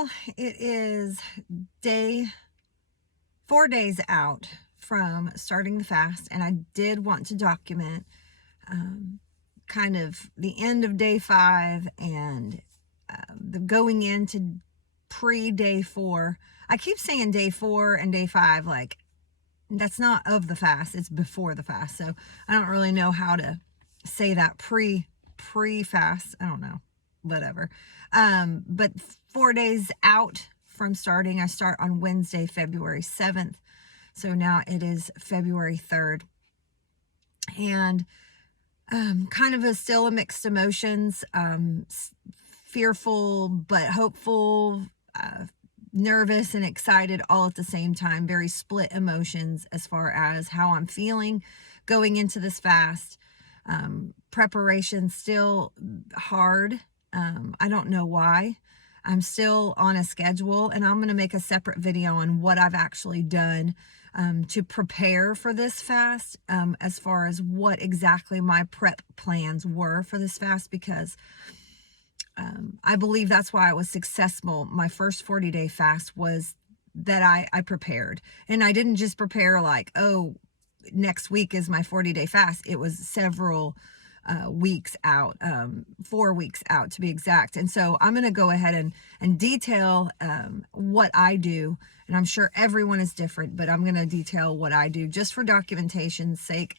Well, it is 4 days out from starting the fast, and I did want to document kind of the end of day 5 and the going into pre-day 4. I keep saying day 4 and day 5 like that's not of the fast, it's before the fast. So I don't really know how to say that pre-fast. I don't know, whatever. But 4 days out from starting, I start on Wednesday, February 7th. So now it is February 3rd. And kind of still a mixed emotions, fearful but hopeful, nervous and excited all at the same time. Very split emotions as far as how I'm feeling going into this fast. Preparation still hard. I don't know why. I'm still on a schedule, and I'm going to make a separate video on what I've actually done to prepare for this fast, as far as what exactly my prep plans were for this fast, because I believe that's why I was successful. My first 40-day fast was that I prepared, and I didn't just prepare like, oh, next week is my 40-day fast. It was several weeks out, 4 weeks out to be exact. And so I'm going to go ahead and detail what I do. And I'm sure everyone is different, but I'm going to detail what I do just for documentation's sake.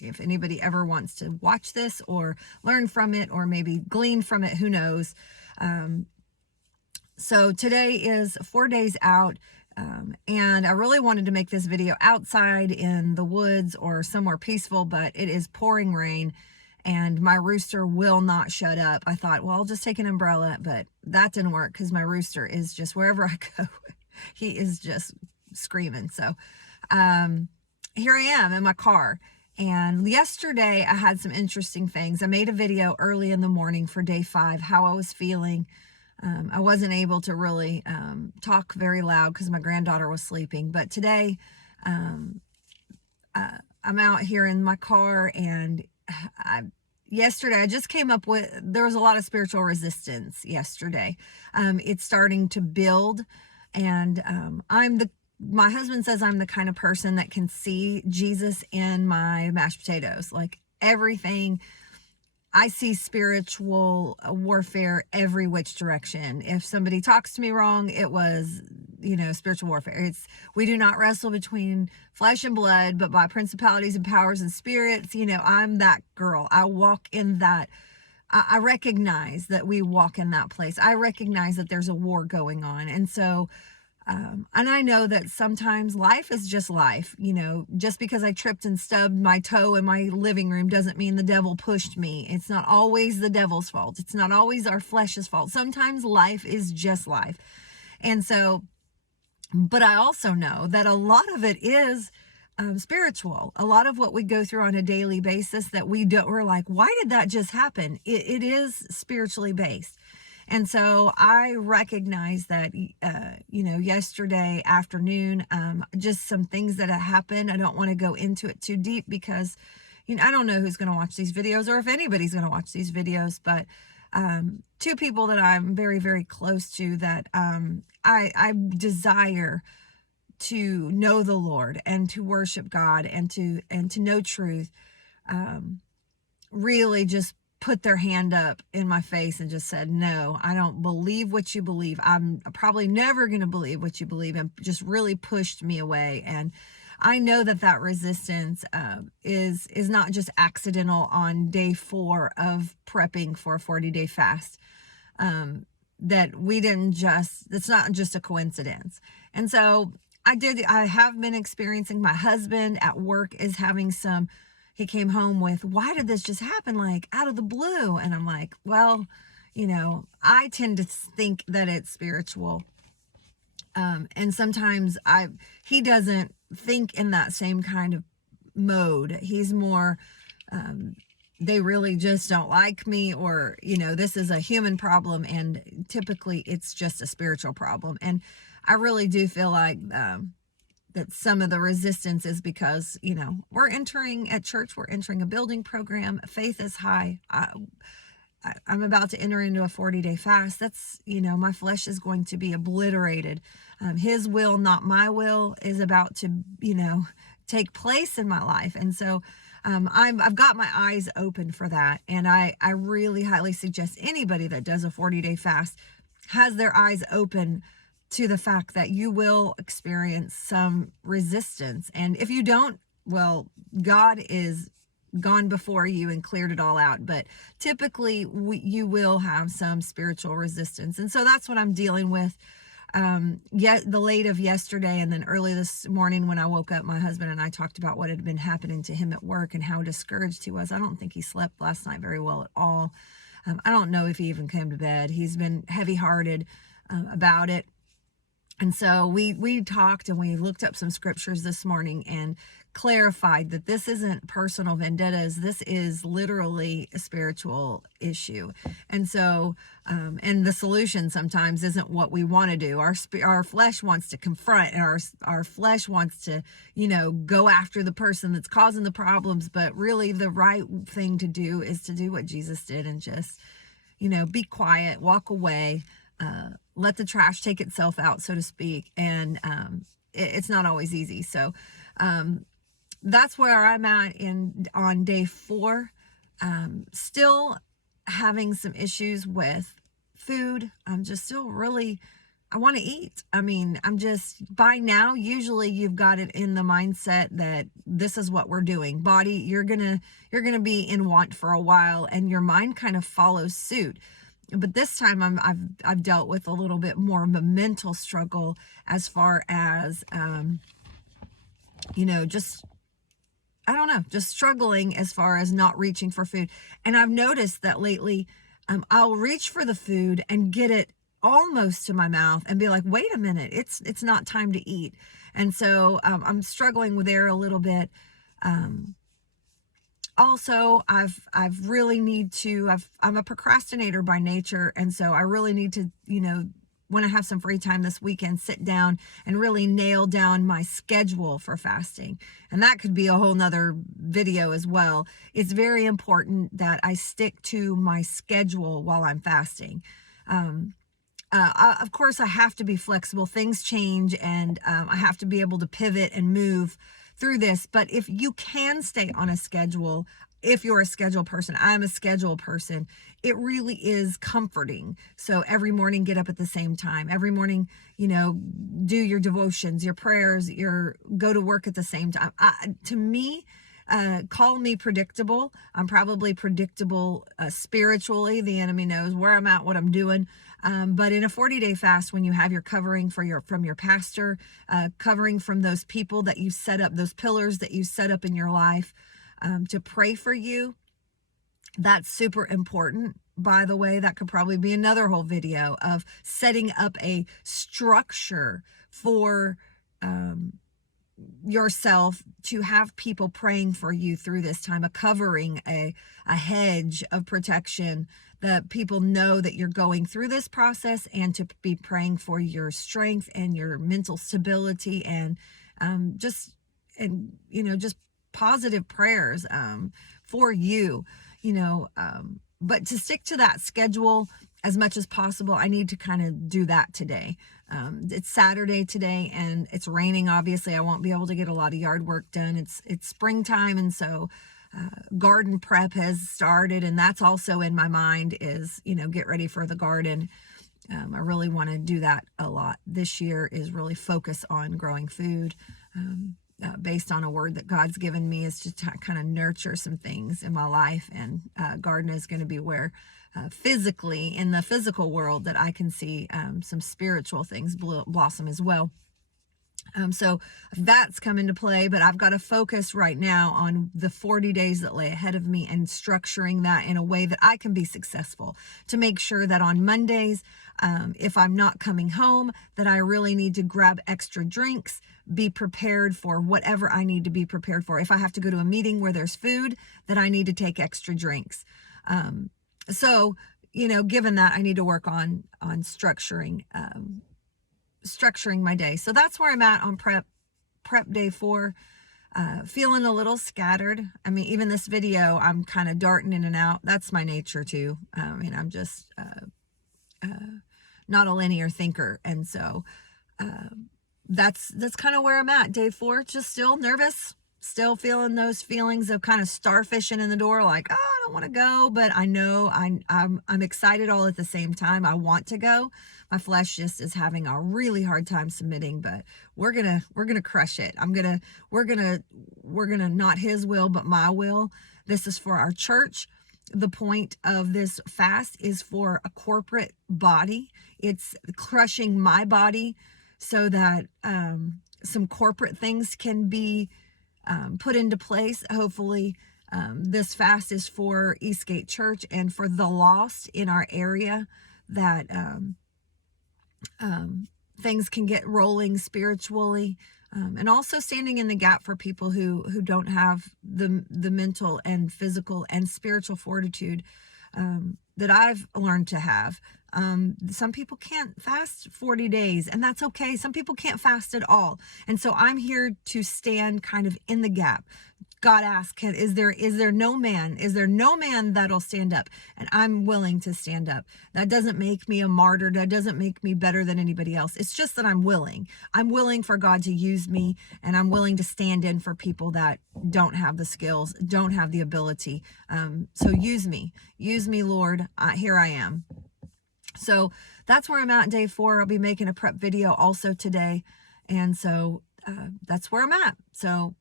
If anybody ever wants to watch this or learn from it or maybe glean from it, who knows? So today is 4 days out. And I really wanted to make this video outside in the woods or somewhere peaceful, but it is pouring rain and my rooster will not shut up. I thought, well, I'll just take an umbrella, but that didn't work because my rooster is just wherever I go, he is just screaming. So here I am in my car. And yesterday I had some interesting things. I made a video early in the morning for day 5, how I was feeling. I wasn't able to really talk very loud because my granddaughter was sleeping. But today, I'm out here in my car, and yesterday I just came up with, there was a lot of spiritual resistance yesterday. It's starting to build, and my husband says I'm the kind of person that can see Jesus in my mashed potatoes. Like everything, I see spiritual warfare every which direction. If somebody talks to me wrong, it was, spiritual warfare. We do not wrestle between flesh and blood, but by principalities and powers and spirits. I'm that girl. I walk in that. I recognize that we walk in that place. I recognize that there's a war going on. And so, and I know that sometimes life is just life. Just because I tripped and stubbed my toe in my living room doesn't mean the devil pushed me. It's not always the devil's fault. It's not always our flesh's fault. Sometimes life is just life. And so, but I also know that a lot of it is spiritual. A lot of what we go through on a daily basis that we're like, why did that just happen? It is spiritually based. And so I recognize that, yesterday afternoon, just some things that happened. I don't want to go into it too deep because, I don't know who's going to watch these videos or if anybody's going to watch these videos, but 2 people that I'm very, very close to that I desire to know the Lord and to worship God and to know truth, really just put their hand up in my face and just said, no, I don't believe what you believe. I'm probably never going to believe what you believe, and just really pushed me away. And I know that resistance is not just accidental on day 4 of prepping for a 40-day fast. That we didn't it's not just a coincidence. And so I have been experiencing, my husband at work is having he came home with, why did this just happen? Like out of the blue. And I'm like, well, I tend to think that it's spiritual. And sometimes he doesn't think in that same kind of mode. He's more, they really just don't like me, or, this is a human problem. And typically it's just a spiritual problem. And I really do feel like, that some of the resistance is because, we're entering a building program. Faith is high. I'm about to enter into a 40-day fast. That's, my flesh is going to be obliterated. His will, not my will, is about to, take place in my life. And so I've got my eyes open for that. And I really highly suggest anybody that does a 40-day fast has their eyes open to the fact that you will experience some resistance. And if you don't, well, God is gone before you and cleared it all out. But typically you will have some spiritual resistance. And so that's what I'm dealing with. Yet the late of yesterday and then early this morning when I woke up, my husband and I talked about what had been happening to him at work and how discouraged he was. I don't think he slept last night very well at all. I don't know if he even came to bed. He's been heavy-hearted about it. And so we talked and we looked up some scriptures this morning and clarified that this isn't personal vendettas. This is literally a spiritual issue. And so, and the solution sometimes isn't what we want to do. Our flesh wants to confront, and our flesh wants to, go after the person that's causing the problems. But really the right thing to do is to do what Jesus did and just, be quiet, walk away, let the trash take itself out, so to speak. And it's not always easy. So that's where I'm at on day 4. Still having some issues with food. I'm just still really, I want to eat. I mean, by now, usually you've got it in the mindset that this is what we're doing. Body, you're gonna be in want for a while, and your mind kind of follows suit. But this time I've dealt with a little bit more of a mental struggle as far as, just, I don't know, just struggling as far as not reaching for food. And I've noticed that lately, I'll reach for the food and get it almost to my mouth and be like, wait a minute, it's not time to eat. And so, I'm struggling with there a little bit. Also, I'm a procrastinator by nature. And so I really need to, when I have some free time this weekend, sit down and really nail down my schedule for fasting. And that could be a whole nother video as well. It's very important that I stick to my schedule while I'm fasting. Of course, I have to be flexible. Things change, and I have to be able to pivot and move through this. But if you can stay on a schedule, if you're a schedule person, I'm a schedule person, it really is comforting. So every morning, get up at the same time. Every morning, do your devotions, your prayers, go to work at the same time. To me, call me predictable. I'm probably predictable spiritually. The enemy knows where I'm at, what I'm doing. But in a 40-day fast, when you have your covering from your pastor, covering from those people that you set up, those pillars that you set up in your life, to pray for you, that's super important. By the way, that could probably be another whole video of setting up a structure for yourself to have people praying for you through this time, a covering, a hedge of protection, that people know that you're going through this process, and to be praying for your strength and your mental stability, and just positive prayers for you, but to stick to that schedule as much as possible. I need to kind of do that today. It's Saturday today, and it's raining. Obviously, I won't be able to get a lot of yard work done. It's springtime, and so garden prep has started, and that's also in my mind is, get ready for the garden. I really want to do that a lot this year, is really focus on growing food based on a word that God's given me, is to kind of nurture some things in my life. And garden is going to be where physically, in the physical world, that I can see some spiritual things blossom as well. So that's come into play, but I've got to focus right now on the 40 days that lay ahead of me and structuring that in a way that I can be successful, to make sure that on Mondays, if I'm not coming home, that I really need to grab extra drinks, be prepared for whatever I need to be prepared for. If I have to go to a meeting where there's food, that I need to take extra drinks. So, given that, I need to work on structuring my day. So that's where I'm at on prep day 4. feeling a little scattered. I mean, even this video, I'm kind of darting in and out. That's my nature too. I mean, I'm just not a linear thinker. And so that's kind of where I'm at. Day 4, just still nervous, still feeling those feelings of kind of starfishing in the door, like, oh, I don't want to go, but I know I'm excited all at the same time. I want to go. My flesh just is having a really hard time submitting, but we're gonna crush it. We're gonna not his will but my will. This is for our church. The point of this fast is for a corporate body. It's crushing my body so that some corporate things can be put into place. Hopefully, this fast is for Eastgate Church and for the lost in our area, that things can get rolling spiritually, and also standing in the gap for people who don't have the mental and physical and spiritual fortitude that I've learned to have. Some people can't fast 40 days, and that's okay. Some people can't fast at all. And so I'm here to stand kind of in the gap. God asked, is there no man that'll stand up? And I'm willing to stand up. That doesn't make me a martyr. That doesn't make me better than anybody else. It's just that I'm willing. I'm willing for God to use me, and I'm willing to stand in for people that don't have the skills, don't have the ability. So use me, Lord. Here I am. So that's where I'm at. Day 4. I'll be making a prep video also today. And so that's where I'm at. So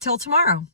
till tomorrow.